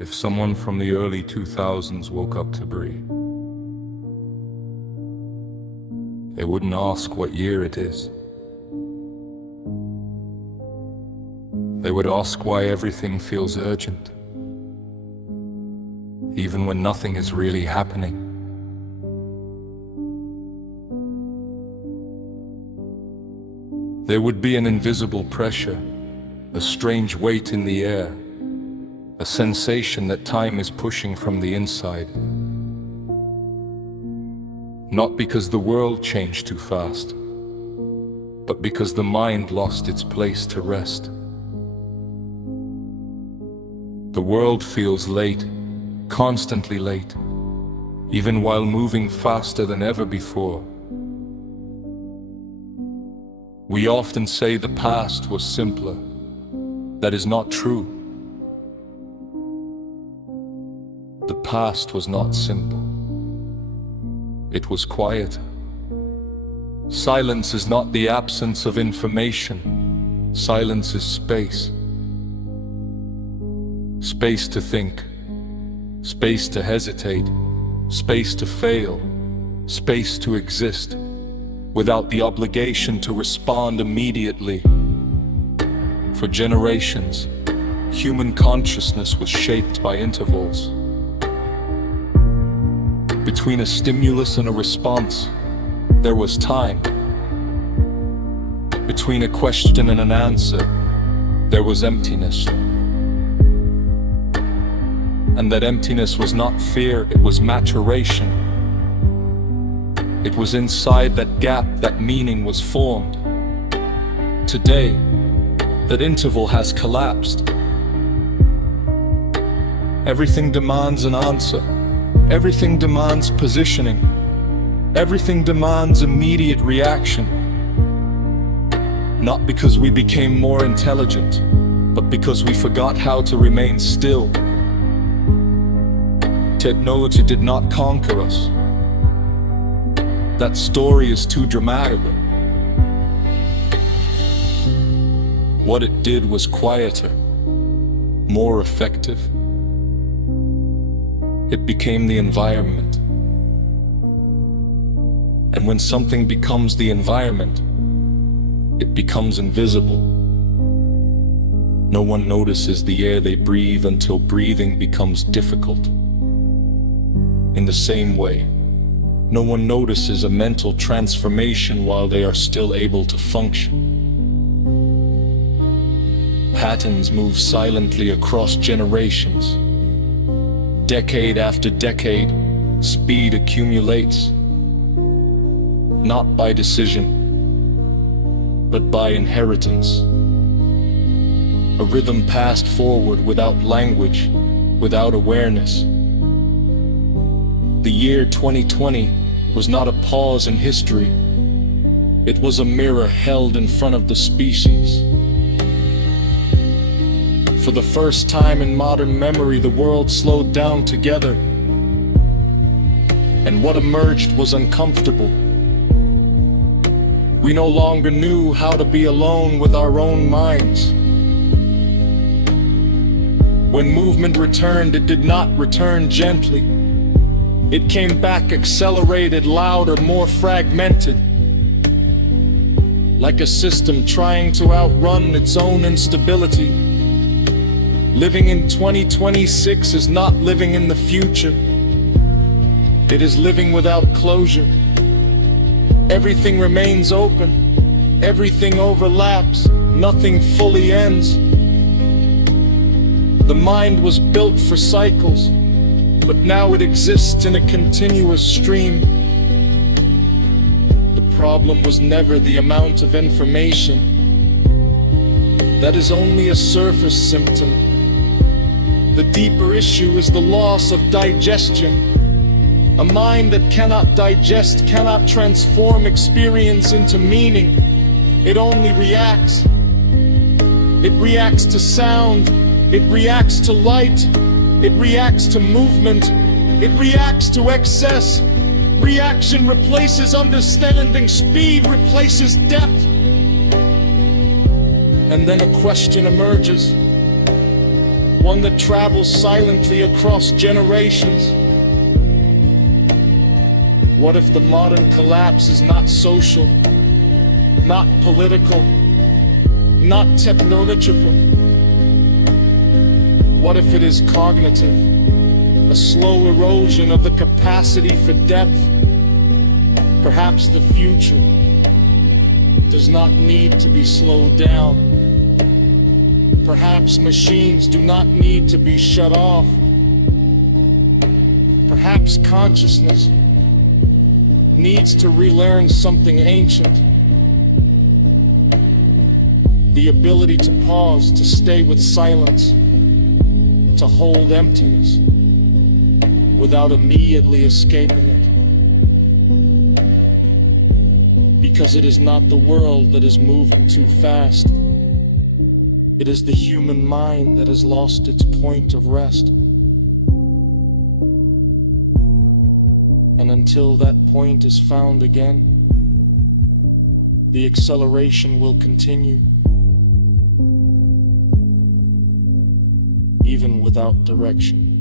If someone from the early 2000s woke up to breathe, they wouldn't ask what year it is. They would ask why everything feels urgent, even when nothing is really happening. There would be an invisible pressure, a strange weight in the air, a sensation that time is pushing from the inside. Not because the world changed too fast, but because the mind lost its place to rest. The world feels late, constantly late, even while moving faster than ever before. We often say the past was simpler. That is not true. The past was not simple. It was quieter. Silence is not the absence of information. Silence is space. Space to think, space to hesitate, space to fail, space to exist, without the obligation to respond immediately. For generations, human consciousness was shaped by intervals. Between a stimulus and a response, there was time. Between a question and an answer, there was emptiness. And that emptiness was not fear, it was maturation. It was inside that gap that meaning was formed. Today, that interval has collapsed. Everything demands an answer. Everything demands positioning. Everything demands immediate reaction. Not because we became more intelligent, but because we forgot how to remain still. Technology did not conquer us. That story is too dramatic. What it did was quieter, more effective. It became the environment. And when something becomes the environment, it becomes invisible. No one notices the air they breathe until breathing becomes difficult. In the same way, no one notices a mental transformation while they are still able to function. Patterns move silently across generations. Decade after decade, speed accumulates. Not by decision, but by inheritance. A rhythm passed forward without language, without awareness. The year 2020 was not a pause in history. It was a mirror held in front of the species. For the first time in modern memory, the world slowed down together. And what emerged was uncomfortable. We no longer knew how to be alone with our own minds. When movement returned, it did not return gently. It came back accelerated, louder, more fragmented. Like a system trying to outrun its own instability. Living in 2026 is not living in the future. It is living without closure. Everything remains open. Everything overlaps. Nothing fully ends. The mind was built for cycles, but now it exists in a continuous stream. The problem was never the amount of information. That is only a surface symptom. The deeper issue is the loss of digestion. A mind that cannot digest cannot transform experience into meaning. It only reacts. It reacts to sound. It reacts to light. It reacts to movement. It reacts to excess. Reaction replaces understanding. Speed replaces depth. And then a question emerges. one that travels silently across generations. What if the modern collapse is not social, not political, not technological? What if it is cognitive, a slow erosion of the capacity for depth? Perhaps the future does not need to be slowed down. Perhaps machines do not need to be shut off. Perhaps consciousness needs to relearn something ancient. The ability to pause, to stay with silence, to hold emptiness without immediately escaping it. Because it is not the world that is moving too fast. It is the human mind that has lost its point of rest. And until that point is found again, the acceleration will continue, even without direction.